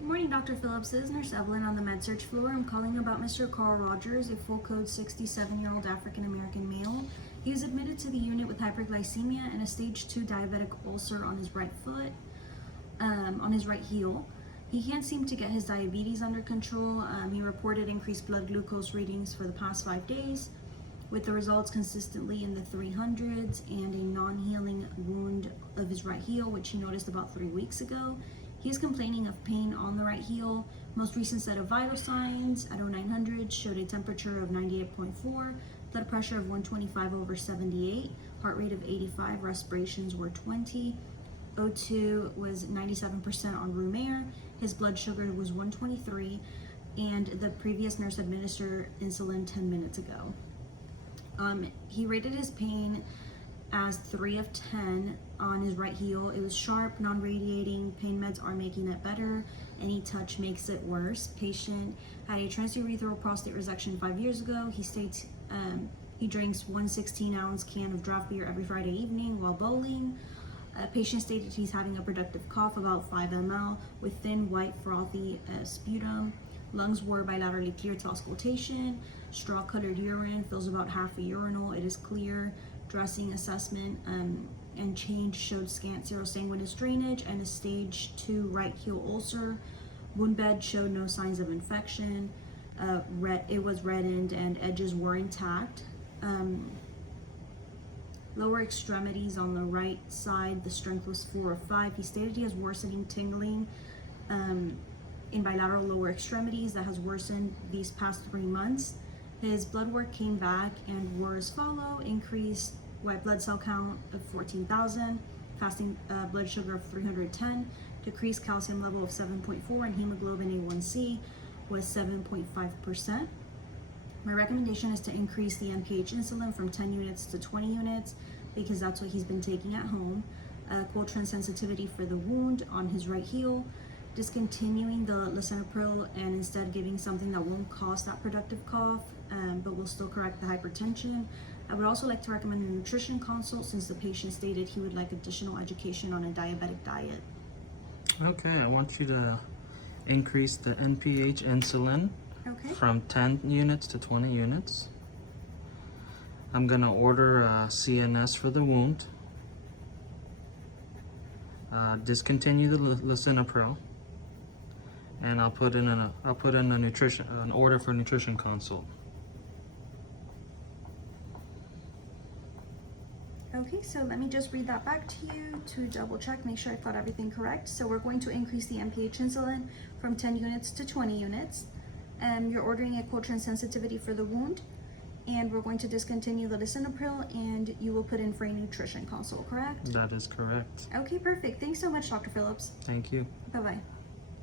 Good morning, Dr. Phillips. This is Nurse Evelyn on the med-surg floor. I'm calling about Mr. Carl Rogers, a full code 67-year-old African-American male. He was admitted to the unit with hyperglycemia and a stage 2 diabetic ulcer on his right foot, on his right heel. He can't seem to get his diabetes under control. He reported increased blood glucose readings for the past 5 days, with the results consistently in the 300s and a non-healing wound of his right heel, which he noticed about 3 weeks ago. He is complaining of pain on the right heel. Most recent set of vital signs at 0900 showed a temperature of 98.4, blood pressure of 125/78, heart rate of 85, respirations were 20, O2 was 97% on room air, his blood sugar was 123, and the previous nurse administered insulin 10 minutes ago. He rated his pain as 3 of 10 on his right heel. It was sharp, non-radiating. Pain meds are making it better. Any touch makes it worse. Patient had a transurethral prostate resection 5 years ago. He states he drinks 1 16-ounce can of draft beer every Friday evening while bowling. Patient stated he's having a productive cough, about 5 ml, with thin, white, frothy sputum. Lungs were bilaterally clear to auscultation. Straw-colored urine, fills about half a urinal. It is clear. Dressing assessment and change showed scant serosanguinous drainage and a stage 2 right heel ulcer. Wound bed showed no signs of infection. It was reddened and edges were intact. Lower extremities on the right side, the strength was 4 of 5. He stated he has worsening tingling in bilateral lower extremities that has worsened these past 3 months. His blood work came back and were as follow: increased white blood cell count of 14,000, fasting blood sugar of 310, decreased calcium level of 7.4, and hemoglobin A1C was 7.5%. My recommendation is to increase the NPH insulin from 10 units to 20 units because that's what he's been taking at home. Coltrane sensitivity for the wound on his right heel. Discontinuing the lisinopril and instead giving something that won't cause that productive cough, but will still correct the hypertension. I would also like to recommend a nutrition consult since the patient stated he would like additional education on a diabetic diet. Okay, I want you to increase the NPH insulin from 10 units to 20 units. I'm going to order CNS for the wound. Discontinue the lisinopril. And I'll put in an order for nutrition consult. Okay, so let me just read that back to you to double check, make sure I got everything correct. So we're going to increase the NPH insulin from 10 units to 20 units. You're ordering a Coltrane sensitivity for the wound, and we're going to discontinue the lisinopril, and you will put in for a nutrition consult, correct? That is correct. Okay, perfect. Thanks so much, Dr. Phillips. Thank you. Bye-bye.